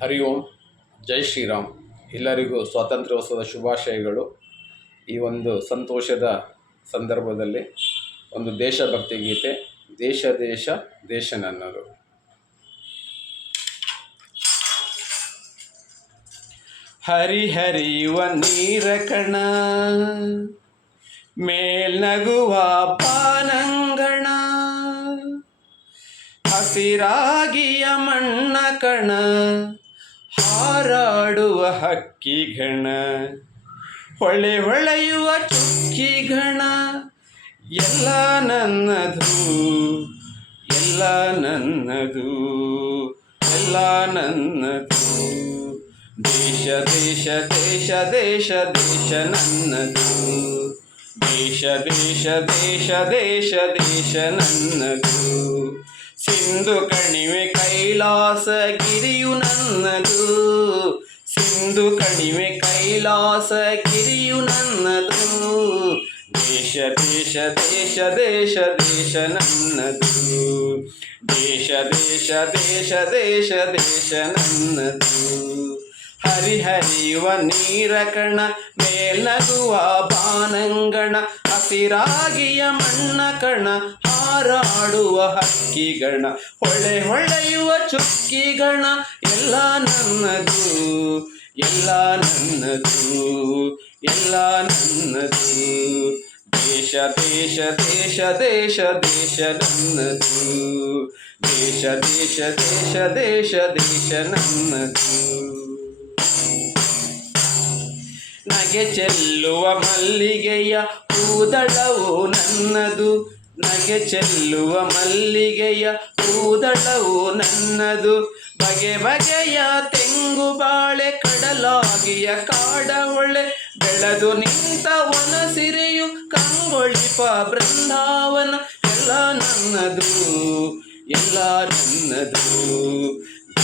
ಹರಿ ಓಂ, ಜೈ ಶ್ರೀರಾಮ್. ಎಲ್ಲರಿಗೂ ಸ್ವಾತಂತ್ರ್ಯೋತ್ಸವದ ಶುಭಾಶಯಗಳು. ಈ ಒಂದು ಸಂತೋಷದ ಸಂದರ್ಭದಲ್ಲಿ ಒಂದು ದೇಶಭಕ್ತಿ ಗೀತೆ, ದೇಶ ದೇಶ ದೇಶ ನನ್ನದು. ನೀರ ಕಣ ಮೇಲ್ನಗುವ ಪಾನಂಗಣ, ಹಸಿರಾಗಿಯ ಮಣ್ಣ ಕಣ ಹಾರಾಡುವ ಹಕ್ಕಿಗಣ ಹೊಳೆ ಹೊಳೆಯುವ ಚುಕ್ಕಿಗಣ ಎಲ್ಲ ನನ್ನದು ಎಲ್ಲ ನನ್ನದು ಎಲ್ಲ ನನ್ನದು. ದೇಶ ದೇಶ ದೇಶ ದೇಶ ದೇಶ ನನ್ನದು. ದೇಶ ದೇಶ ದೇಶ ದೇಶ ದೇಶ ನನ್ನದು. ಸಿಂಧು ಕಣಿವೆ ಕೈಲಾಸ ಗಿರಿಯು ನನ್ನದು. ಸಿಂಧು ಕಣಿವೆ ಕೈಲಾಸ ಗಿರಿಯು ನನ್ನದು. ದೇಶ ದೇಶ ದೇಶ ದೇಶ ದೇಶ ನನ್ನದು. ದೇಶ ದೇಶ ದೇಶ ದೇಶ ದೇಶ ನನ್ನದು. ಹರಿಹರಿಯುವ ನೀರ ಕಣ ಮೇಲಗುವ ಬಾನಂಗಣ, ಹಸಿರಾಗಿಯ ಮಣ್ಣ ಕಣ, ಹಾರಾಡುವ ಹಕ್ಕಿಗಣ, ಹೊಳೆ ಹೊಳೆಯುವ ಚುಕ್ಕಿಗಣ, ಎಲ್ಲ ನನ್ನದು ಎಲ್ಲ ನನ್ನದು ಎಲ್ಲ ನನ್ನದು. ದೇಶ ದೇಶ ದೇಶ ದೇಶ ದೇಶ ನನ್ನದು. ದೇಶ ದೇಶ ದೇಶ ದೇಶ ದೇಶ ನನ್ನದು. ನಗೆ ಚೆಲ್ಲುವ ಮಲ್ಲಿಗೆಯ ಕೂದಳವು ನನ್ನದು. ನಗೆ ಚೆಲ್ಲುವ ಮಲ್ಲಿಗೆಯ ಕೂದಳವು ನನ್ನದು. ಬಗೆ ಬಗೆಯ ತೆಂಗು ಬಾಳೆ ಕಡಲಾಗಿಯ ಕಾಡ ಒಳ್ಳೆ ಬೆಳೆದು ನಿಂತ ಒನಸಿರೆಯು ಕಂಗೊಳಿಪ ಬೃಂದಾವನ. ಎಲ್ಲ ನನ್ನದು ಎಲ್ಲ ನನ್ನದು.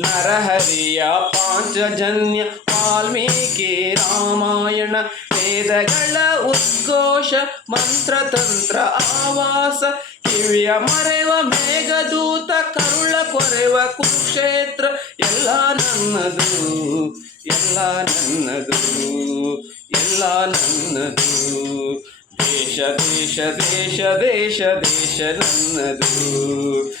ನರಹರಿಯ ಪಾಂಚಜನ್ಯ ವಾಲ್ಮೀಕಿ ರಾಮಾಯಣ, ವೇದಗಳ ಉದ್ಘೋಷ, ಮಂತ್ರತಂತ್ರ, ಆವಾಸ, ಕಿವಿಯ ಮರೆವ ಮೇಘದೂತ, ಕರುಳ ಕೊರೆವ ಕುರುಕ್ಷೇತ್ರ, ಎಲ್ಲ ನನ್ನದು ಎಲ್ಲ ನನ್ನದು ಎಲ್ಲ ನನ್ನದು. ದೇಶ ದೇಶ ದೇಶ ದೇಶ ದೇಶ ನನ್ನದು.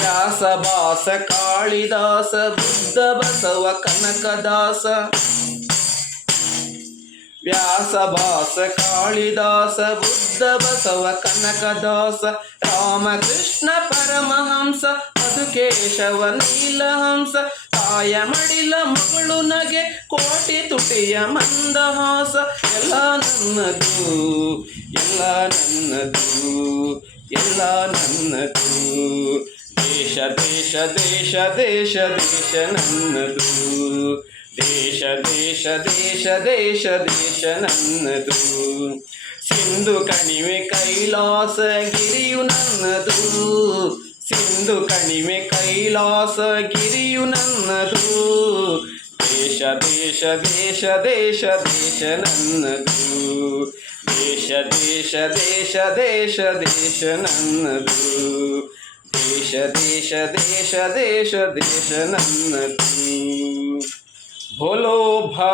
ವ್ಯಾಸ ಭಾಸ ಕಾಳಿದಾಸ, ಬುದ್ಧ ಬಸವ, ಕನಕದಾಸ. ವ್ಯಾಸ ಭಾಸ ಕಾಳಿದಾಸ, ಬುದ್ಧ ಬಸವ, ಕನಕದಾಸ. ರಾಮಕೃಷ್ಣ ಪರಮಹಂಸ, ಮಧುಕೇಶವ, ನೀಲಹಂಸ. ತಾಯ ಮಡಿಲ ಮಗಳು ನಗೆ, ಕೋಟಿ ತುಟಿಯ ಮಂದಹಾಸ. ಎಲ್ಲ ನನ್ನದು ಎಲ್ಲ ನನ್ನದು ಎಲ್ಲ ನನ್ನದು. ದೇಶ ದೇಶ ದೇಶ ದೇಶ ದೇಶ ನನ್ನದು ದೇಶ ದೇಶ ದೇಶ ದೇಶ ದೇಶ ನನ್ನದು ಸಿಂಧು ಕಣಿವೆ ಕೈಲಾಸ ಗಿರಿಯು ನನ್ನದು ಸಿಂಧು ಕಣಿವೆ ಕೈಲಾಸ ಗಿರಿಯು ನನ್ನದು ದೇಶ ದೇಶ ದೇಶ ದೇಶ ದೇಶ ನನ್ನದು ದೇಶ ದೇಶ ದೇಶ ದೇಶ ದೇಶ ನನ್ನದು ದೇಶ ದೇಶ ದೇಶ ದೇಶ ದೇಶ ನನ್ನದು ಭೋಲೋ ಭಾ